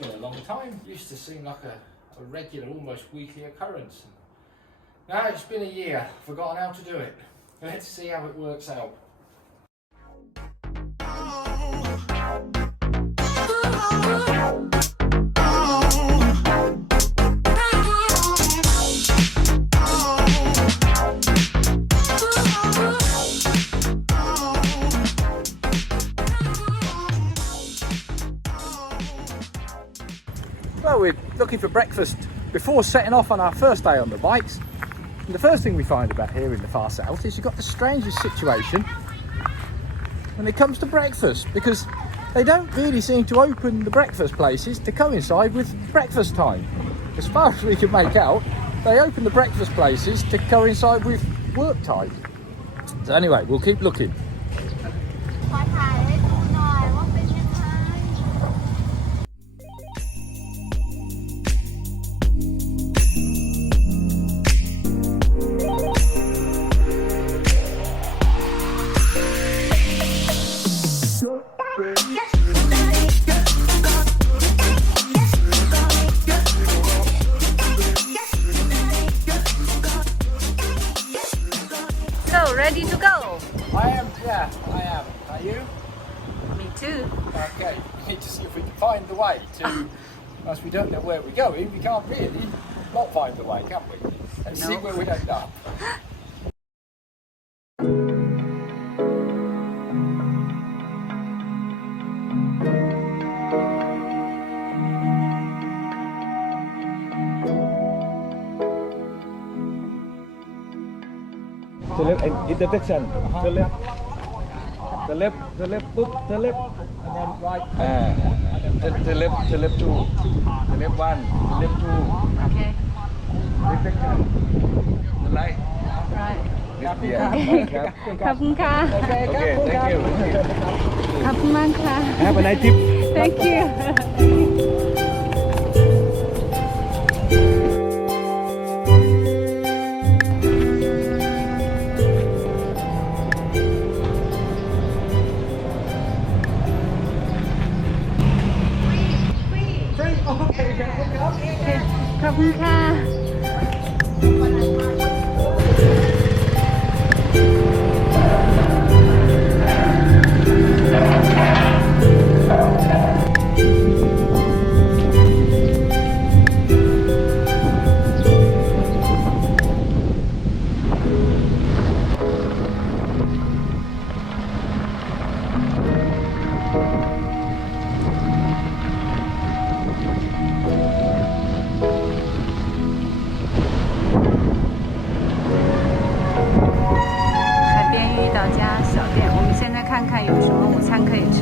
been a long time. Used to seem like a regular, almost weekly occurrence. Now it's been a year, forgotten how to do it. Let's see how it works out. Well, we're looking for breakfast before setting off on our first day on the bikes. And the first thing we find about here in the far south is you've got the strangest situation when it comes to breakfast, because they don't really seem to open the breakfast places to coincide with breakfast time. As far as we can make out, they open the breakfast places to coincide with work time. So anyway, we'll keep looking. So, ready to go? I am. Are you? Me too. Okay, we need to see if we can find the way to, as we don't know where we're going, we can't really not find the way, can we? And see where we end up. The left intersection. The left. The left. The left. Boop. The left. And then right. The left. The left two. The left one. The left two. Okay. Intersection. The right. Right. Yeah. ขอบคุณค่ะ Okay, Okay. Thank you. ขอบคุณมากค่ะ Have a nice trip. Thank you. Free. Okay, okay. ขอบคุณค่ะ 海边遇到家小店，我们现在看看有什么午餐可以吃。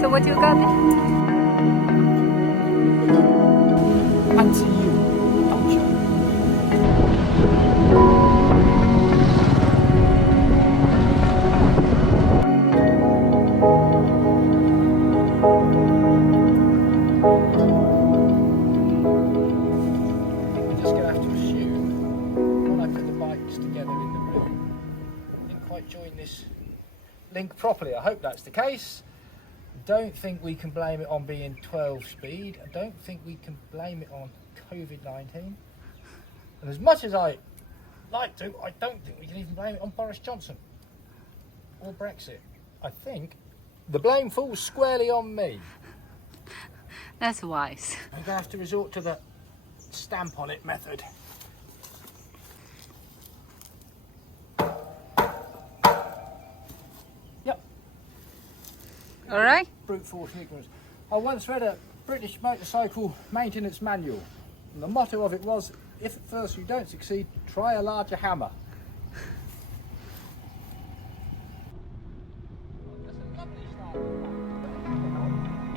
So what you got? Fancy you, don't you? We're just going to have to assume when I put the bikes together in the room, I didn't quite join this link properly. I hope that's the case. Don't think we can blame it on being 12 speed. I don't think we can blame it on COVID-19. And as much as I like to, I don't think we can even blame it on Boris Johnson or Brexit. I think the blame falls squarely on me. That's wise. I'm going to have to resort to the stamp on it method. Yep. All right. Brute force ignorance. I once read a British motorcycle maintenance manual, and the motto of it was, if at first you don't succeed, try a larger hammer.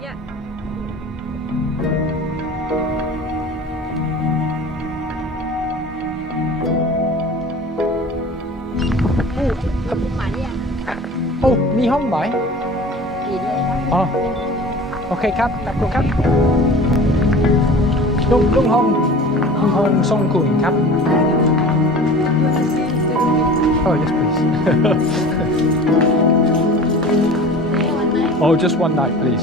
Yeah. Oh, มีห้องไหมอ๋อโอเคครับขอบคุณครับลุงห้องส่งคุณครับ Oh yes please Oh, just one night, please.